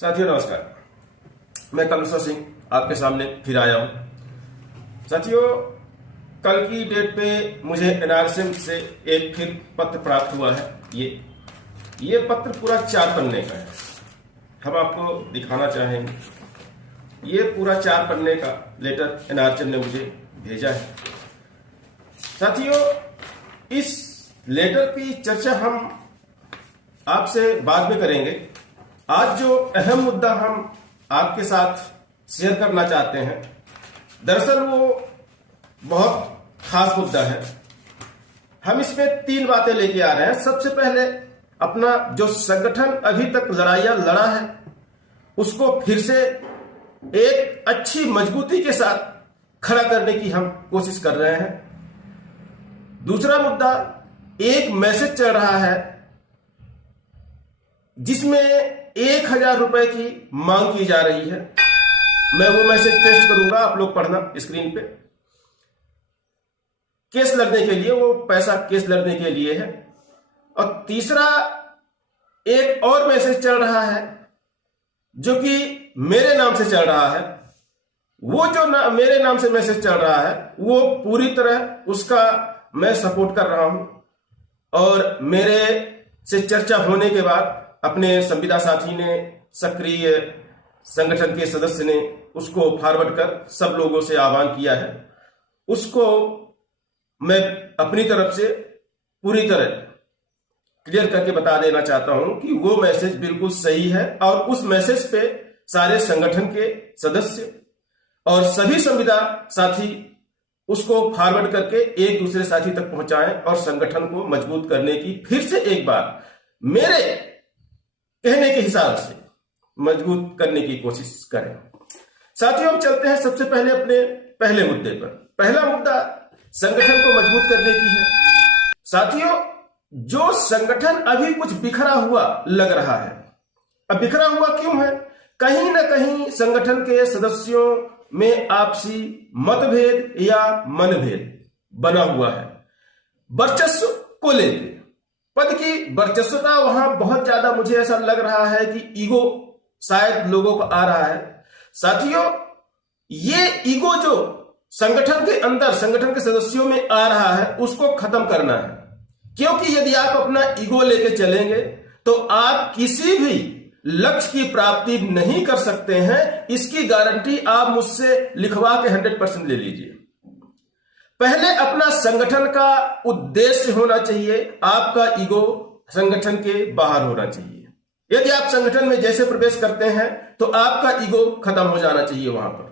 साथियों नमस्कार, मैं कलुषा सिंह आपके सामने फिर आया हूं। साथियों, कल की डेट पे मुझे एनआरसीएम से एक फिर पत्र प्राप्त हुआ है। ये पत्र पूरा 4 पन्ने का है। हम आपको दिखाना चाहेंगे। ये पूरा 4 पन्ने का लेटर एनआरसीएम ने मुझे भेजा है। साथियों, इस लेटर की चर्चा हम आपसे बाद में करेंगे। आज जो अहम मुद्दा हम आपके साथ शेयर करना चाहते हैं, दरअसल वो बहुत खास मुद्दा है। हम इसमें 3 बातें लेके आ रहे हैं। सबसे पहले अपना जो संगठन अभी तक लड़ाइयां लड़ा है उसको फिर से एक अच्छी मजबूती के साथ खड़ा करने की हम कोशिश कर रहे हैं। दूसरा मुद्दा, एक मैसेज चल रहा है जिसमें 1000 रुपए की मांग की जा रही है। मैं वो मैसेज पेस्ट करूंगा, आप लोग पढ़ना स्क्रीन पे। केस लड़ने के लिए, वो पैसा केस लड़ने के लिए है। और तीसरा, एक और मैसेज चल रहा है जो कि मेरे नाम से चल रहा है। वो जो मेरे नाम से मैसेज चल रहा है वो पूरी तरह उसका मैं सपोर्ट कर रहा हूं। और मेरे से चर्चा होने के बाद अपने संविदा साथी ने, सक्रिय संगठन के सदस्य ने उसको फॉरवर्ड कर सब लोगों से आह्वान किया है। उसको मैं अपनी तरफ से पूरी तरह क्लियर करके बता देना चाहता हूं कि वो मैसेज बिल्कुल सही है। और उस मैसेज पे सारे संगठन के सदस्य और सभी संविदा साथी उसको फॉरवर्ड करके एक दूसरे साथी तक पहुंचाएं और संगठन को मजबूत करने की फिर से एक बार मेरे कहने के हिसाब से मजबूत करने की कोशिश करें। साथियों, हम चलते हैं सबसे पहले अपने पहले मुद्दे पर। पहला मुद्दा संगठन को मजबूत करने की है। साथियों, जो संगठन अभी कुछ बिखरा हुआ लग रहा है। अब बिखरा हुआ क्यों है? कहीं ना कहीं संगठन के सदस्यों में आपसी मतभेद या मनभेद बना हुआ है। वर्चस्व को लेकर, पद की वर्चस्वता वहां बहुत ज्यादा, मुझे ऐसा लग रहा है कि ईगो शायद लोगों को आ रहा है। साथियों, ये ईगो जो संगठन के अंदर, संगठन के सदस्यों में आ रहा है उसको खत्म करना है। क्योंकि यदि आप अपना ईगो लेके चलेंगे तो आप किसी भी लक्ष्य की प्राप्ति नहीं कर सकते हैं। इसकी गारंटी आप मुझसे लिखवा के 100% ले लीजिए। पहले अपना संगठन का उद्देश्य होना चाहिए, आपका ईगो संगठन के बाहर होना चाहिए। यदि आप संगठन में जैसे प्रवेश करते हैं तो आपका ईगो खत्म हो जाना चाहिए। वहां पर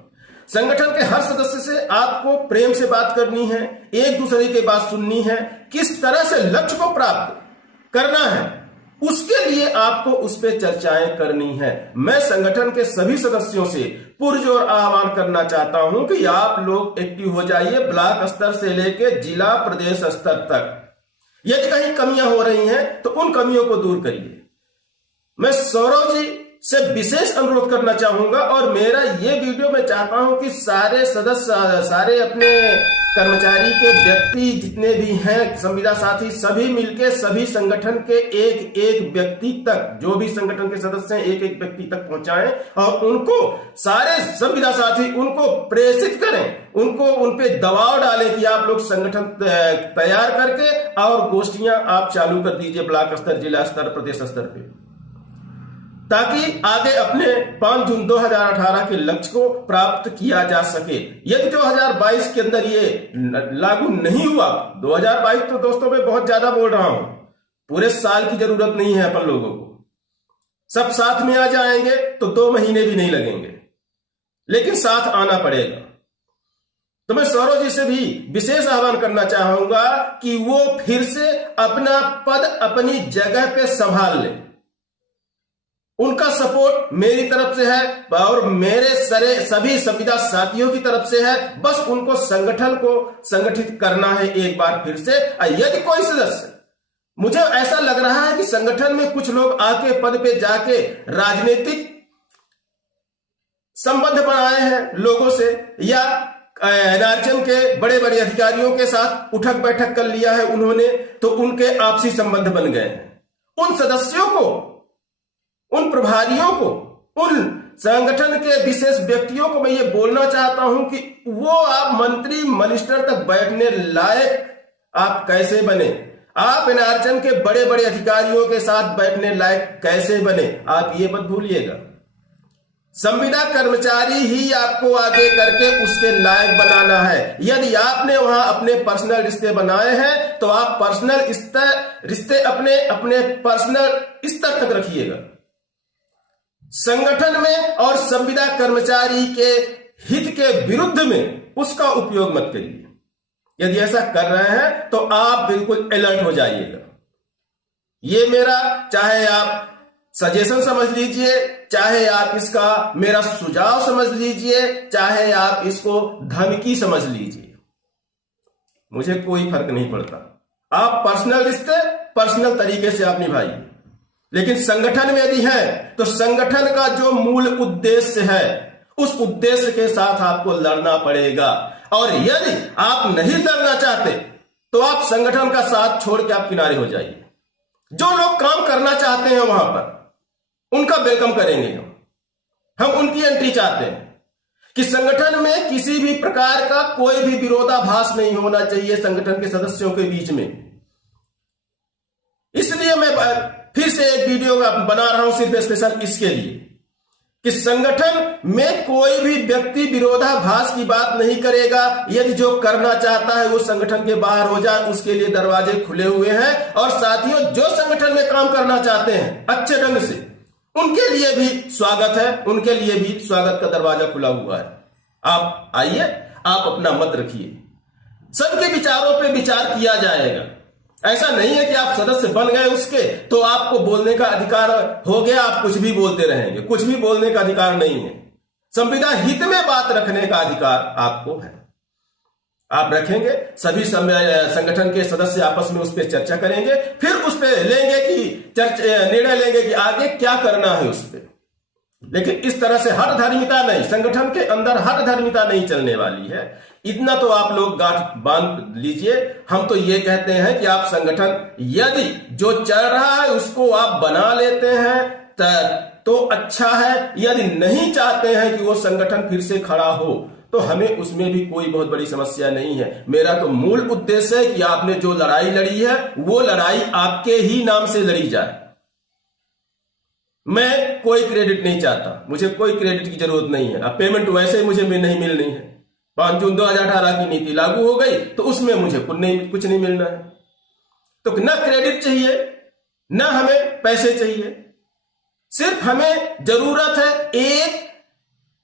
संगठन के हर सदस्य से आपको प्रेम से बात करनी है, एक दूसरे की बात सुननी है, किस तरह से लक्ष्य को प्राप्त करना है उसके लिए आपको उस पर चर्चाएं करनी है। मैं संगठन के सभी सदस्यों से पुरजोर आह्वान करना चाहता हूं कि आप लोग एक्टिव हो जाइए, ब्लॉक स्तर से लेकर जिला प्रदेश स्तर तक। यदि कहीं कमियां हो रही हैं तो उन कमियों को दूर करिए। मैं सौरव जी से विशेष अनुरोध करना चाहूंगा और मेरा ये वीडियो मैं चाहता हूं कि सारे सदस्य, सारे अपने कर्मचारी के व्यक्ति जितने भी हैं, संविदा साथी, सभी मिलके सभी संगठन के एक एक व्यक्ति तक, जो भी संगठन के सदस्य हैं, एक एक व्यक्ति तक पहुंचाएं और उनको, सारे संविदा साथी उनको प्रेषित करें, उनको उन पे दबाव डालें कि आप लोग संगठन तैयार करके और गोष्ठियां आप चालू कर दीजिए ब्लॉक स्तर, जिला स्तर, प्रदेश स्तर पे, ताकि आगे अपने 5 जून 2018 के लक्ष्य को प्राप्त किया जा सके। यदि 2022 के अंदर ये लागू नहीं हुआ, 2022 तो दोस्तों मैं बहुत ज्यादा बोल रहा हूं, पूरे साल की जरूरत नहीं है अपन लोगों को। सब साथ में आ जाएंगे तो 2 महीने भी नहीं लगेंगे, लेकिन साथ आना पड़ेगा। तो मैं सौरव जी से भी विशेष आह्वान करना चाहूंगा कि वो फिर से अपना पद अपनी जगह पे संभाल ले। उनका सपोर्ट मेरी तरफ से है और मेरे सभी संविदा साथियों की तरफ से है। बस उनको संगठन को संगठित करना है एक बार फिर से। यदि कोई सदस्य, मुझे ऐसा लग रहा है कि संगठन में कुछ लोग आके पद पे जाके राजनीतिक संबंध बनाए हैं लोगों से, या एनआरसीएम के बड़े बड़े अधिकारियों के साथ उठक बैठक कर लिया है उन्होंने, तो उनके आपसी संबंध बन गए हैं। उन सदस्यों को, उन प्रभारियों को, उन संगठन के विशेष व्यक्तियों को मैं ये बोलना चाहता हूं कि वो आप मंत्री मिनिस्टर तक बैठने लायक आप कैसे बने, आप एनआरएचएम के बड़े बड़े अधिकारियों के साथ बैठने लायक कैसे बने, आप ये मत भूलिएगा। संविदा कर्मचारी ही आपको आगे करके उसके लायक बनाना है। यदि आपने वहां अपने पर्सनल रिश्ते बनाए हैं तो आप पर्सनल रिश्ते अपने पर्सनल स्तर तक रखिएगा। संगठन में और संविदा कर्मचारी के हित के विरुद्ध में उसका उपयोग मत करिए। यदि ऐसा कर रहे हैं तो आप बिल्कुल अलर्ट हो जाइएगा। ये मेरा, चाहे आप सजेशन समझ लीजिए, चाहे आप इसका मेरा सुझाव समझ लीजिए, चाहे आप इसको धमकी समझ लीजिए, मुझे कोई फर्क नहीं पड़ता। आप पर्सनल रिश्ते पर्सनल तरीके से आप निभाइए, लेकिन संगठन में यदि है तो संगठन का जो मूल उद्देश्य है उस उद्देश्य के साथ आपको लड़ना पड़ेगा। और यदि आप नहीं लड़ना चाहते तो आप संगठन का साथ छोड़ के आप किनारे हो जाइए। जो लोग काम करना चाहते हैं वहां पर उनका वेलकम करेंगे हम उनकी एंट्री चाहते हैं कि संगठन में किसी भी प्रकार का कोई भी विरोधाभास नहीं होना चाहिए संगठन के सदस्यों के बीच में। इसलिए मैं फिर से एक वीडियो बना रहा हूं सिर्फ स्पेशल इसके लिए कि संगठन में कोई भी व्यक्ति विरोधाभास की बात नहीं करेगा। यदि जो करना चाहता है वो संगठन के बाहर हो जाए, उसके लिए दरवाजे खुले हुए हैं। और साथियों, जो संगठन में काम करना चाहते हैं अच्छे ढंग से, उनके लिए भी स्वागत है, उनके लिए भी स्वागत का दरवाजा खुला हुआ है। आप आइए, आप अपना मत रखिए, सबके विचारों पे विचार किया जाएगा। ऐसा नहीं है कि आप सदस्य बन गए उसके तो आपको बोलने का अधिकार हो गया, आप कुछ भी बोलते रहेंगे। कुछ भी बोलने का अधिकार नहीं है। संविदा हित में बात रखने का अधिकार आपको है, आप रखेंगे। सभी संगठन के सदस्य आपस में उस पर चर्चा करेंगे, फिर उस पर लेंगे कि निर्णय लेंगे कि आगे क्या करना है उस पर। लेकिन इस तरह से हर धर्मिता नहीं, संगठन के अंदर हर धर्मिता नहीं चलने वाली है। इतना तो आप लोग गांठ बांध लीजिए। हम तो ये कहते हैं कि आप संगठन यदि जो चल रहा है उसको आप बना लेते हैं तो अच्छा है। यदि नहीं चाहते हैं कि वो संगठन फिर से खड़ा हो तो हमें उसमें भी कोई बहुत बड़ी समस्या नहीं है। मेरा तो मूल उद्देश्य है कि आपने जो लड़ाई लड़ी है वो लड़ाई आपके ही नाम से लड़ी जाए। मैं कोई क्रेडिट नहीं चाहता, मुझे कोई क्रेडिट की जरूरत नहीं है। अब पेमेंट वैसे मुझे नहीं मिलनी है। 5 जून 2018 की नीति लागू हो गई तो उसमें मुझे कुछ नहीं मिलना है। तो ना क्रेडिट चाहिए, ना हमें पैसे चाहिए। सिर्फ हमें जरूरत है एक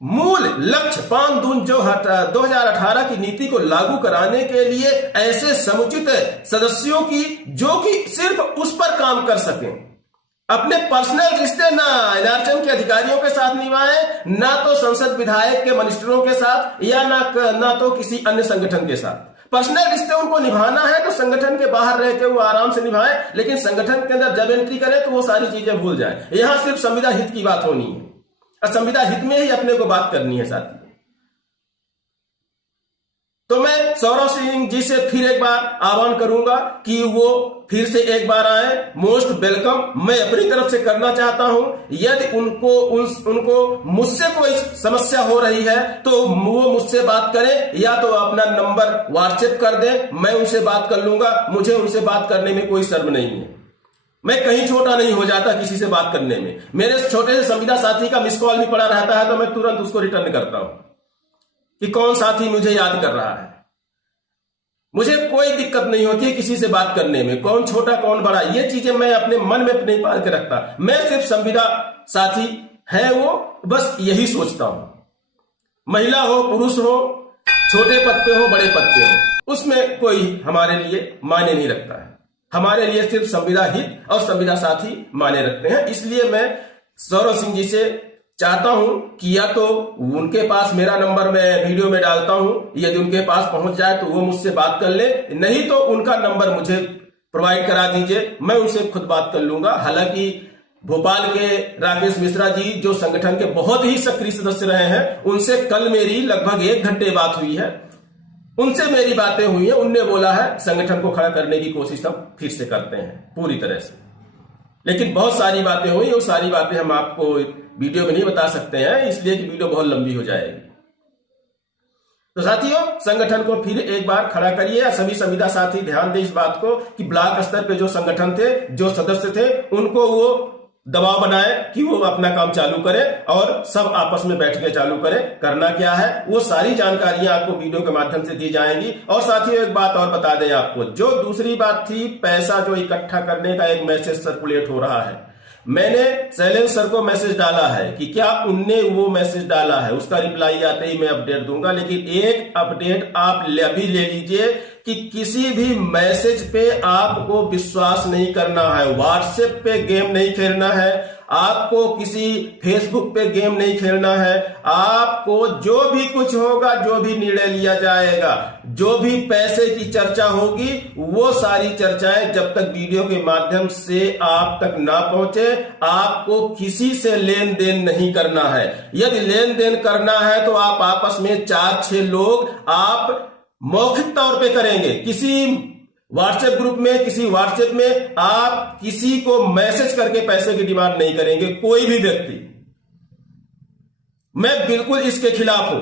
मूल लक्ष्य 5 जून 2018 की नीति को लागू कराने के लिए ऐसे समुचित सदस्यों की जो कि सिर्फ उस पर काम कर सकें। अपने पर्सनल रिश्ते ना एनआरएचएम के अधिकारियों के साथ निभाएं, ना तो संसद विधायक के मिनिस्टरों के साथ, या ना तो किसी अन्य संगठन के साथ। पर्सनल रिश्ते उनको निभाना है तो संगठन के बाहर रह के वो आराम से निभाएं, लेकिन संगठन के अंदर जब एंट्री करें तो वो सारी चीजें भूल जाएं। यहां सिर्फ संविदा हित की बात होनी है और संविदा हित में ही अपने को बात करनी है साथी। तो मैं सौरभ सिंह जी से फिर एक बार आह्वान करूंगा कि वो फिर से एक बार आए। मोस्ट वेलकम मैं अपनी तरफ से करना चाहता हूं। यदि उनको मुझसे कोई समस्या हो रही है तो वो मुझसे बात करें, या तो अपना नंबर व्हाट्सएप कर दें, मैं उनसे बात कर लूंगा। मुझे उनसे बात करने में कोई शर्म नहीं है। मैं कहीं छोटा नहीं हो जाता किसी से बात करने में। मेरे छोटे से संविदा साथी का मिस कॉल भी पड़ा रहता है तो मैं तुरंत उसको रिटर्न करता हूं कि कौन साथी मुझे याद कर रहा है। मुझे कोई दिक्कत नहीं होती है किसी से बात करने में, कौन छोटा कौन बड़ा, ये चीजें मैं अपने मन में नहीं पाल के रखता। मैं सिर्फ संविदा साथी है वो, बस यही सोचता हूं। महिला हो पुरुष हो, छोटे पद पे हो बड़े पद पे हो, उसमें कोई हमारे लिए मायने नहीं रखता है। हमारे लिए सिर्फ संविदा हित और संविदा साथी मायने रखते हैं। इसलिए मैं सौरभ सिंह जी से चाहता हूं कि या तो उनके पास मेरा नंबर मैं वीडियो में डालता हूं, यदि उनके पास पहुंच जाए तो वो मुझसे बात कर ले, नहीं तो उनका नंबर मुझे प्रोवाइड करा दीजिए, मैं उनसे खुद बात कर लूंगा। हालांकि भोपाल के राकेश मिश्रा जी जो संगठन के बहुत ही सक्रिय सदस्य रहे हैं, उनसे कल मेरी लगभग 1 घंटे बात हुई है, उनसे मेरी बातें हुई हैं। उनने बोला है संगठन को खड़ा करने की कोशिश हम फिर से करते हैं पूरी तरह से। लेकिन बहुत सारी बातें हुई, वो सारी बातें हम आपको वीडियो में नहीं बता सकते हैं, इसलिए कि वीडियो बहुत लंबी हो जाएगी। तो साथियों, संगठन को फिर एक बार खड़ा करिए। सभी संविदा साथी ध्यान दें इस बात को कि ब्लॉक स्तर पे जो संगठन थे, जो सदस्य थे, उनको वो दबाव बनाए कि वो अपना काम चालू करें और सब आपस में बैठ के चालू करें। करना क्या है, वो सारी जानकारियां आपको वीडियो के माध्यम से दी जाएंगी। और साथियों, एक बात और बता दें आपको, जो दूसरी बात थी, पैसा जो इकट्ठा करने का एक मैसेज सर्कुलेट हो रहा है, मैंने शैलेंद्र सर को मैसेज डाला है कि क्या उनने वो मैसेज डाला है, उसका रिप्लाई आते ही मैं अपडेट दूंगा। लेकिन एक अपडेट आप अभी ले लीजिए कि किसी भी मैसेज पे आपको विश्वास नहीं करना है, व्हाट्सएप पे गेम नहीं खेलना है, आपको किसी फेसबुक पे गेम नहीं खेलना है। आपको जो भी कुछ होगा, जो भी निर्णय लिया जाएगा, जो भी पैसे की चर्चा होगी, वो सारी चर्चाएं जब तक वीडियो के माध्यम से आप तक ना पहुंचे, आपको किसी से लेन देन नहीं करना है। यदि लेन देन करना है तो आप आपस में 4-6 लोग आप मौखिक तौर पे करेंगे। किसी व्हाट्सएप ग्रुप में, किसी व्हाट्सएप में आप किसी को मैसेज करके पैसे की डिमांड नहीं करेंगे, कोई भी व्यक्ति। मैं बिल्कुल इसके खिलाफ हूं।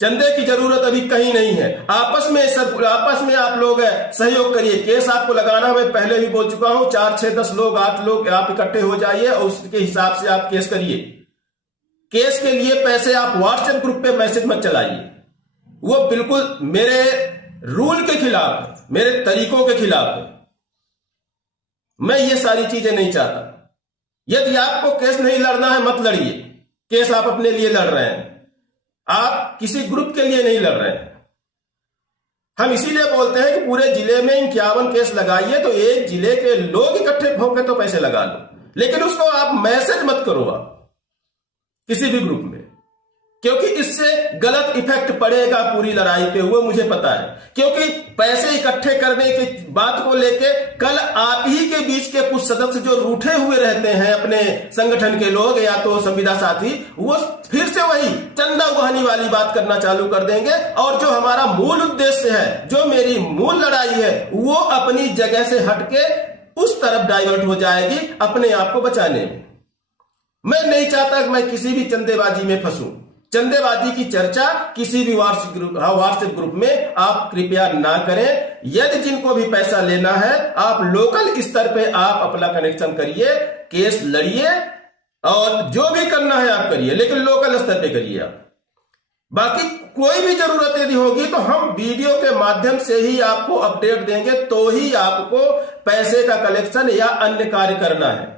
चंदे की जरूरत अभी कहीं नहीं है। आपस में आप लोग सहयोग करिए। केस आपको लगाना, मैं पहले भी बोल चुका हूं, 4, 6, 10 लोग, 8 लोग आप इकट्ठे हो जाइए और उसके हिसाब से आप केस करिए। केस के लिए पैसे आप व्हाट्सएप ग्रुप पे मैसेज मत चलाइए, वो बिल्कुल मेरे रूल के खिलाफ है, मेरे तरीकों के खिलाफ है। मैं ये सारी चीजें नहीं चाहता। यदि आपको केस नहीं लड़ना है, मत लड़िए। केस आप अपने लिए लड़ रहे हैं, आप किसी ग्रुप के लिए नहीं लड़ रहे हैं। हम इसीलिए बोलते हैं कि पूरे जिले में 51 केस लगाइए, तो एक जिले के लोग इकट्ठे होकर तो पैसे लगा लो, लेकिन उसको आप मैसेज मत करो आप किसी भी ग्रुप में, क्योंकि इससे गलत इफेक्ट पड़ेगा पूरी लड़ाई पे, वो मुझे पता है। क्योंकि पैसे इकट्ठे करने की बात को लेके कल आप ही के बीच के कुछ सदस्य जो रूठे हुए रहते हैं, अपने संगठन के लोग या तो संविदा साथी, वो फिर से वही चंदा उगाहनी वाली बात करना चालू कर देंगे। और जो हमारा मूल उद्देश्य है, जो मेरी मूल लड़ाई है, वो अपनी जगह से हटके उस तरफ डाइवर्ट हो जाएगी अपने आप को बचाने में। मैं नहीं चाहता कि मैं किसी भी चंदेबाजी में फंसूं। चंदेबाजी की चर्चा किसी भी व्हाट्सएप ग्रुप में आप कृपया ना करें। यदि जिनको भी पैसा लेना है, आप लोकल स्तर पे आप अपना कनेक्शन करिए, केस लड़िए और जो भी करना है आप करिए, लेकिन लोकल स्तर पे करिए आप। बाकी कोई भी जरूरत यदि होगी तो हम वीडियो के माध्यम से ही आपको अपडेट देंगे, तो ही आपको पैसे का कलेक्शन या अन्य कार्य करना है।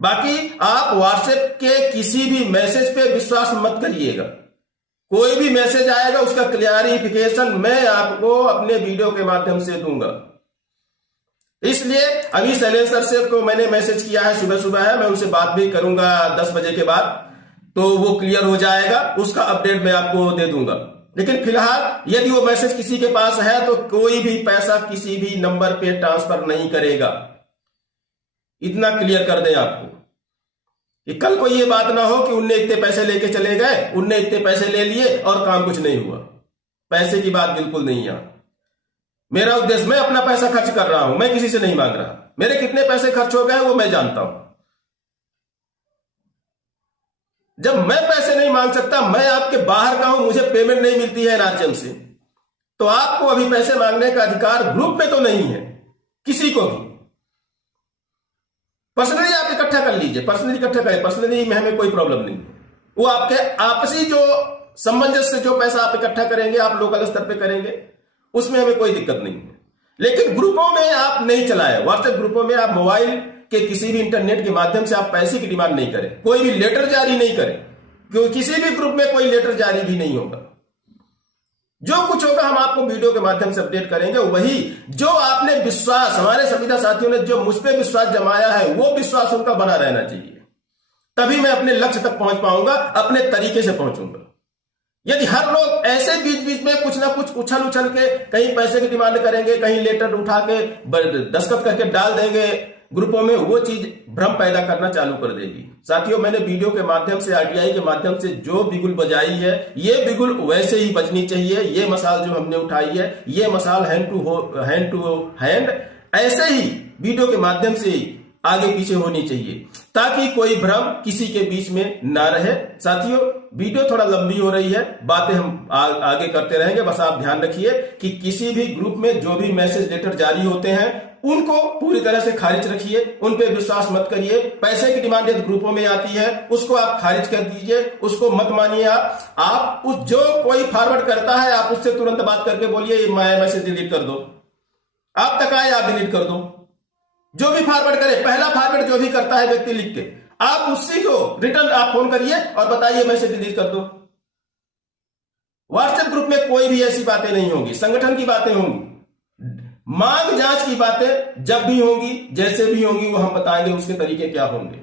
बाकी आप व्हाट्सएप के किसी भी मैसेज पे विश्वास मत करिएगा। कोई भी मैसेज आएगा, उसका क्लैरिफिकेशन मैं आपको अपने वीडियो के माध्यम से दूंगा। इसलिए अभी शैलेंद्र सर से को मैंने मैसेज किया है, सुबह है, मैं उनसे बात भी करूंगा 10 बजे के बाद, तो वो क्लियर हो जाएगा, उसका अपडेट मैं आपको दे दूंगा। लेकिन फिलहाल यदि वो मैसेज किसी के पास है तो कोई भी पैसा किसी भी नंबर पे ट्रांसफर नहीं करेगा। इतना क्लियर कर दें आपको कि कल को ये बात ना हो कि उनने इतने पैसे लेके चले गए, उनने इतने पैसे ले लिए और काम कुछ नहीं हुआ। पैसे की बात बिल्कुल नहीं है। मेरा उद्देश्य, मैं अपना पैसा खर्च कर रहा हूं, मैं किसी से नहीं मांग रहा। मेरे कितने पैसे खर्च हो गए वो मैं जानता हूं। जब मैं पैसे नहीं मांग सकता, मैं आपके बाहर का हूं, मुझे पेमेंट नहीं मिलती है एनआरएचएम से, तो आपको अभी पैसे मांगने का अधिकार ग्रुप में तो नहीं है किसी को भी। पर्सनली आप इकट्ठा कर लीजिए, पर्सनली इकट्ठा करें, पर्सनली में हमें कोई प्रॉब्लम नहीं है। वो आपके आपसी जो सामंजस्य से जो पैसा आप इकट्ठा करेंगे, आप लोकल स्तर पे करेंगे, उसमें हमें कोई दिक्कत नहीं है। लेकिन ग्रुपों में आप नहीं चलाएं, व्हाट्सएप ग्रुपों में आप मोबाइल के किसी भी इंटरनेट के माध्यम से आप पैसे की डिमांड नहीं करें, कोई भी लेटर जारी नहीं करें, क्योंकि किसी भी ग्रुप में कोई लेटर जारी भी नहीं होगा। जो कुछ होगा हम आपको वीडियो के माध्यम से अपडेट करेंगे। वही जो आपने विश्वास, हमारे संविदा साथियों ने जो मुझ पे विश्वास जमाया है, वो विश्वास उनका बना रहना चाहिए, तभी मैं अपने लक्ष्य तक पहुंच पाऊंगा, अपने तरीके से पहुंचूंगा। यदि हर लोग ऐसे बीच बीच में कुछ ना कुछ उछल उछल के कहीं पैसे की डिमांड करेंगे, कहीं लेटर उठा के दस्तखत करके डाल देंगे ग्रुपों में, वो चीज भ्रम पैदा करना चालू कर देगी। साथियों, मैंने वीडियो के माध्यम से, आरटीआई के माध्यम से जो बिगुल बजाई है, ये बिगुल वैसे ही बजनी चाहिए। ये मसाल जो हमने उठाई है, ये मसाल हैंड टू हैंड ऐसे ही वीडियो के माध्यम से आगे पीछे होनी चाहिए। ताकि कोई भ्रम किसी के बीच में ना रहे। साथियों, वीडियो थोड़ा लंबी हो रही है, बातें हम आगे करते रहेंगे। बस आप ध्यान रखिए कि किसी भी ग्रुप में जो भी मैसेज लेटर जारी होते हैं उनको पूरी तरह से खारिज रखिए, उन पे विश्वास मत करिए। पैसे की डिमांड यदि ग्रुपों में आती है उसको आप खारिज कर दीजिए, उसको मत मानिए। आप उस जो कोई फॉरवर्ड करता है आप उससे तुरंत बात करके बोलिए ये मैसेज डिलीट कर दो, आप तक आए आप डिलीट कर दो। जो भी फॉरवर्ड करे, पहला फॉरवर्ड जो भी करता है व्यक्ति लिख के, आप उसी को रिटर्न आप फोन करिए और बताइए मैसेज डिलीट कर दो। व्हाट्सएप ग्रुप में कोई भी ऐसी बातें नहीं होंगी, संगठन की बातें होंगी। मांग जांच की बातें जब भी होंगी, जैसे भी होंगी, वो हम बताएंगे उसके तरीके क्या होंगे,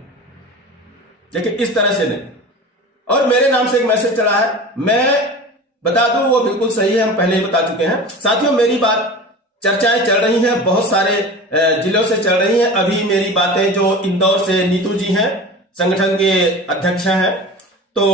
लेकिन इस तरह से नहीं। और मेरे नाम से एक मैसेज चला है, मैं बता दूं वो बिल्कुल सही है, हम पहले ही बता चुके हैं। साथियों, मेरी बात चर्चाएं चल रही हैं, बहुत सारे जिलों से चल रही हैं। अभी मेरी बातें जो इंदौर से नीतू जी हैं, संगठन के अध्यक्ष हैं, तो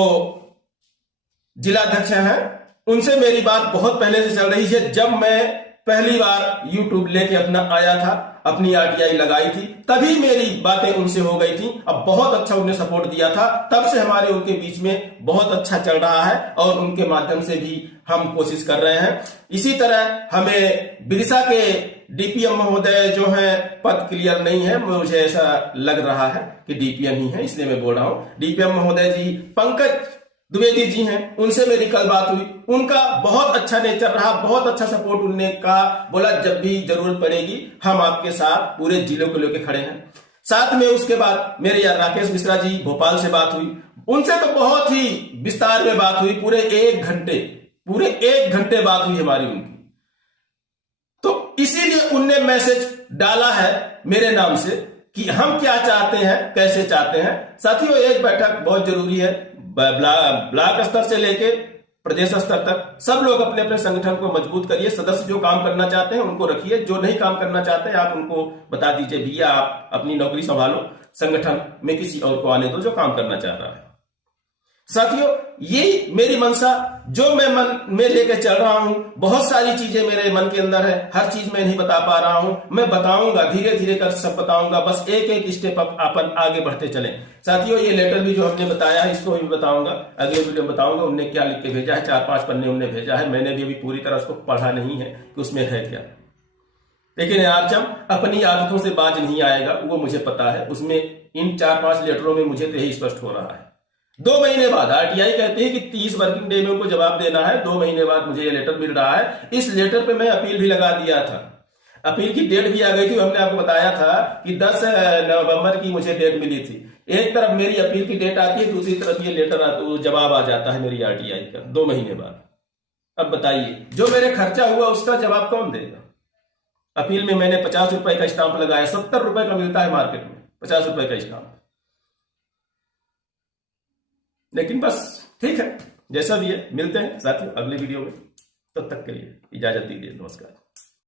जिला अध्यक्ष हैं, उनसे मेरी बात बहुत पहले से चल रही है। जब मैं पहली बार YouTube लेके अपना आया था, अपनी RTI लगाई थी, तभी मेरी बातें उनसे हो गई थी। अब बहुत अच्छा उन्हें सपोर्ट दिया था, तब से हमारे उनके बीच में बहुत अच्छा चल रहा है और उनके माध्यम से भी हम कोशिश कर रहे हैं। इसी तरह हमें विदिशा के DPM महोदय जो हैं, पद क्लियर नहीं है, मुझे ऐसा लग रहा है कि DPM ही है, इसलिए मैं बोल रहा हूं। DPM महोदय जी पंकज द्विवेदी जी हैं, उनसे मेरी कल बात हुई। उनका बहुत अच्छा नेचर रहा, बहुत अच्छा सपोर्ट उनने कहा, बोला जब भी जरूरत पड़ेगी हम आपके साथ पूरे जिलों को लेकर खड़े हैं। साथ में उसके बाद मेरे यार राकेश मिश्रा जी भोपाल से बात हुई, उनसे तो बहुत ही विस्तार में बात हुई, पूरे एक घंटे बात हुई हमारी उनकी। तो इसीलिए उनने मैसेज डाला है मेरे नाम से कि हम क्या चाहते हैं, कैसे चाहते हैं। साथियों, एक बैठक बहुत जरूरी है, ब्लॉक स्तर से लेके प्रदेश स्तर तक सब लोग अपने अपने संगठन को मजबूत करिए। सदस्य जो काम करना चाहते हैं उनको रखिए, जो नहीं काम करना चाहते हैं आप उनको बता दीजिए भैया आप अपनी नौकरी संभालो, संगठन में किसी और को आने दो जो काम करना चाह रहा है। साथियों, यही मेरी मंशा जो मैं मन में लेकर चल रहा हूं। बहुत सारी चीजें मेरे मन के अंदर है, हर चीज मैं नहीं बता पा रहा हूं, मैं बताऊंगा, धीरे धीरे कर सब बताऊंगा। बस एक एक स्टेप अपन आगे बढ़ते चले। साथियों, ये लेटर भी जो हमने बताया है इसको भी बताऊंगा, अगले वीडियो में बताऊंगा उनने क्या लिख के भेजा है। 4-5 पन्ने उनने भेजा है, मैंने भी अभी पूरी तरह उसको पढ़ा नहीं है कि उसमें है क्या। लेकिन यार जब अपनी आदतों से बाज नहीं आएगा, वो मुझे पता है। उसमें इन 4-5 लेटरों में मुझे तो यही स्पष्ट हो रहा है। 2 महीने बाद RTI कहती है कि 30 वर्किंग डे में उनको जवाब देना है। 2 महीने बाद मुझे ये लेटर मिल रहा है। इस लेटर पे मैं अपील भी लगा दिया था, अपील की डेट भी आ गई थी। हमने आपको बताया था कि 10 नवंबर की मुझे डेट मिली थी। एक तरफ मेरी अपील की डेट आती है, दूसरी तरफ ये लेटर तो जवाब आ जाता है मेरी RTI का 2 महीने बाद। अब बताइए, जो मेरे खर्चा हुआ उसका जवाब कौन देगा? अपील में मैंने 50 रुपए का स्टाम्प लगाया, 70 रुपए का मिलता है मार्केट में 50 रुपए का स्टाम्प। लेकिन बस ठीक है, जैसा भी है, मिलते हैं साथियों अगले वीडियो में। तब तक के लिए इजाजत दीजिए, नमस्कार।